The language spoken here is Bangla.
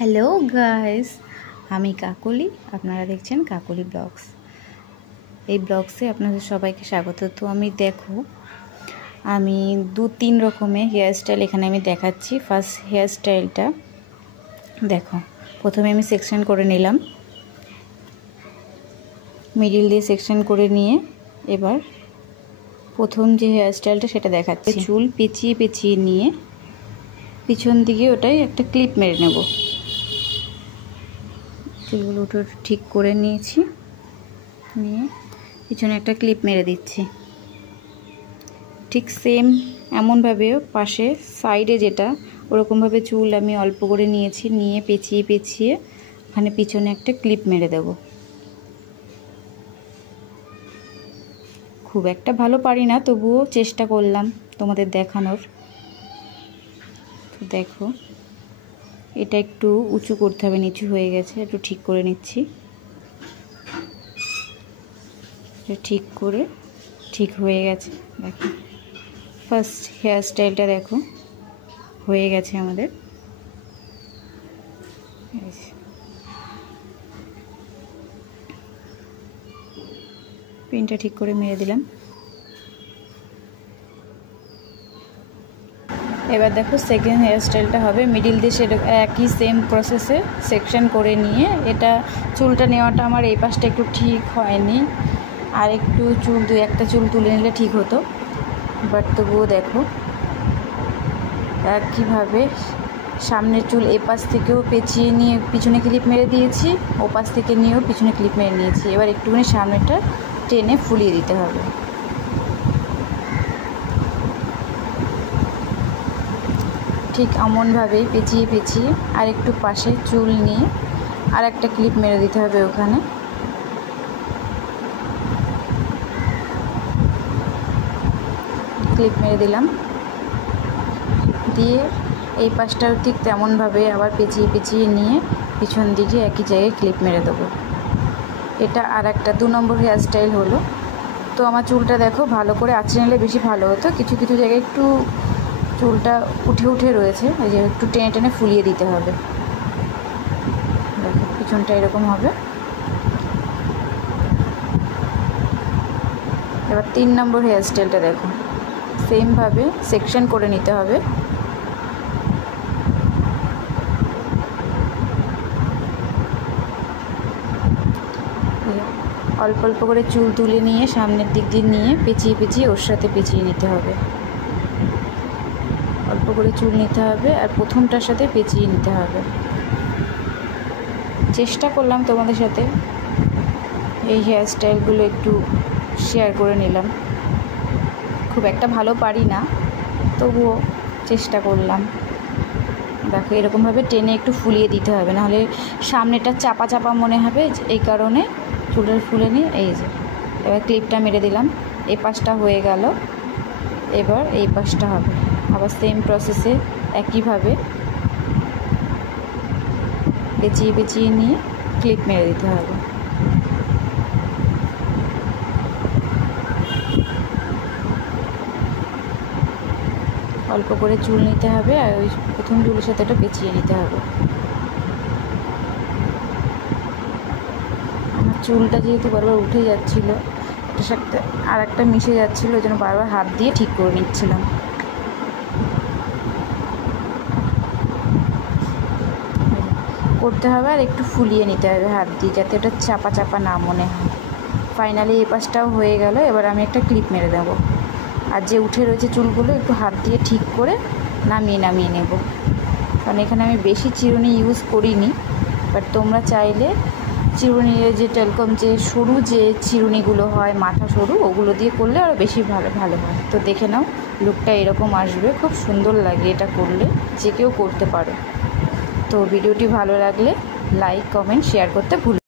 হ্যালো গাইস, আমি কাকলি। আপনারা দেখছেন কাকলি ব্লগস। এই ব্লগসে আপনাদের সবাইকে স্বাগত। তো আমি আমি 2-3 রকমের হেয়ার স্টাইল এখানে আমি দেখাচ্ছি। ফার্স্ট হেয়ার স্টাইলটা দেখো। প্রথমে আমি সেকশন করে নিলাম, মিডিল দিয়ে সেকশন করে নিয়ে এবার প্রথম যে হেয়ার স্টাইলটা সেটা দেখাচ্ছি। চুল পেঁচিয়ে পেঁচিয়ে নিয়ে পিছন দিকে ওটাই একটা ক্লিপ মেরে নেব। চুলগুলো উঠে ঠিক করে নিয়েছি, নিয়ে পিছনে একটা ক্লিপ মেরে দিচ্ছি। ঠিক সেম এমনভাবে পাশে সাইডে যেটা ওরকমভাবে চুল আমি অল্প করে নিয়েছি, নিয়ে পেঁচিয়ে পেঁচিয়ে ওখানে পিছনে একটা ক্লিপ মেরে দেব। খুব একটা ভালো পারি না, তবুও চেষ্টা করলাম তোমাদের দেখানোর। তো দেখো, এটা একটু উঁচু করতে হবে, নিচু হয়ে গেছে, একটু ঠিক করে নিচ্ছি। ঠিক করে ঠিক হয়ে গেছে। দেখো ফার্স্ট হেয়ার স্টাইলটা দেখো হয়ে গেছে আমাদের। পিনটা ঠিক করে মেরে দিলাম। এবার দেখো সেকেন্ড হেয়ার স্টাইলটা হবে। মিডিল দিয়ে সেরকম একই সেম প্রসেসে সেকশন করে নিয়ে, এটা চুলটা নেওয়াটা আমার এই পাশটা একটু ঠিক হয়নি, আর একটু চুল একটা চুল তুলে নিলে ঠিক হতো, বাট তবুও দেখো একইভাবে সামনের চুল এ পাশ থেকেও পেঁচিয়ে নিয়ে পিছনে ক্লিপ মেরে দিয়েছি, ও পাশ থেকে নিয়েও পিছনে ক্লিপ মেরে নিয়েছি। এবার একটুখানি সামনেটা টেনে ফুলিয়ে দিতে হবে। ঠিক এমনভাবেই পেঁচিয়ে পেঁচিয়ে আর একটু পাশে চুল নিয়ে আর একটা ক্লিপ মেরে দিতে হবে ওখানে। ক্লিপ মেরে দিলাম, দিয়ে এই পাশটাও ঠিক তেমনভাবে আবার পেঁচিয়ে পেঁচিয়ে নিয়ে পিছন দিকে একই জায়গায় ক্লিপ মেরে দেবো। এটা আর একটা 2 নম্বর হেয়ার স্টাইল হলো। তো আমার চুলটা দেখো ভালো করে আঁচড়ে নিলে বেশি ভালো হতো। কিছু কিছু জায়গায় একটু চুলটা উঠে উঠে রয়েছে, এই যে একটু টেনে টেনে ফুলিয়ে দিতে হবে। দেখো পিছনটা এরকম হবে। এবার 3 নম্বর হেয়ার স্টাইলটা দেখো, সেমভাবে সেকশন করে নিতে হবে। অল্প অল্প করে চুল তুলে নিয়ে সামনের দিক দিয়ে নিয়ে পেঁচিয়ে পেঁচিয়ে ওর সাথে পেঁচিয়ে নিতে হবে। অল্প করে চুল নিতে হবে আর প্রথমটার সাথে পেঁচিয়ে নিতে হবে। চেষ্টা করলাম তোমাদের সাথে এই হেয়ার স্টাইলগুলো একটু শেয়ার করে নিলাম। খুব একটা ভালো পারি না, তবুও চেষ্টা করলাম। দেখো এরকমভাবে টেনে একটু ফুলিয়ে দিতে হবে, নাহলে সামনেটা চাপা চাপা মনে হবে। এই কারণে চুলের ফুলে নিয়ে এই যে এবার ক্লিপটা মেরে দিলাম। এই পাশটা হয়ে গেল, এবার এই পাশটা হবে। আবার সেম প্রসেসে একইভাবে পেঁচিয়ে পেঁচিয়ে নিয়ে ক্লিপ মেরে দিতে হবে। অল্প করে চুল নিতে হবে আর ওই প্রথম চুলের সাথে এটা পেঁচিয়ে নিতে হবে। আমার চুলটা যেহেতু বারবার উঠে যাচ্ছিলো, এটার সাথে আর একটা মিশে যাচ্ছিলো, ওই জন্য বারবার হাত দিয়ে ঠিক করে নিচ্ছিলাম। করতে হবে আর একটু ফুলিয়ে নিতে হবে হাত দিয়ে, যাতে ওটা চাপা চাপা না মনে হয়। ফাইনালি এই পাশটাও হয়ে গেল। এবার আমি একটা ক্লিপ মেরে দেবো, আর যে উঠে রয়েছে চুলগুলো একটু হাত দিয়ে ঠিক করে নামিয়ে নামিয়ে নেব। কারণ এখানে আমি বেশি চিরুনি ইউজ করিনি, বাট তোমরা চাইলে চিরুনির যে টেলকম যে সরু যে চিরুনিগুলো হয়, মাথা সরু, ওগুলো দিয়ে করলে আরও বেশি ভালো হয়। তো দেখে নাও, লুকটা এরকম আসবে, খুব সুন্দর লাগে এটা করলে, যে কেউ করতে পারো। তো ভিডিওটি ভালো লাগলে লাইক, কমেন্ট, শেয়ার করতে ভুলো না।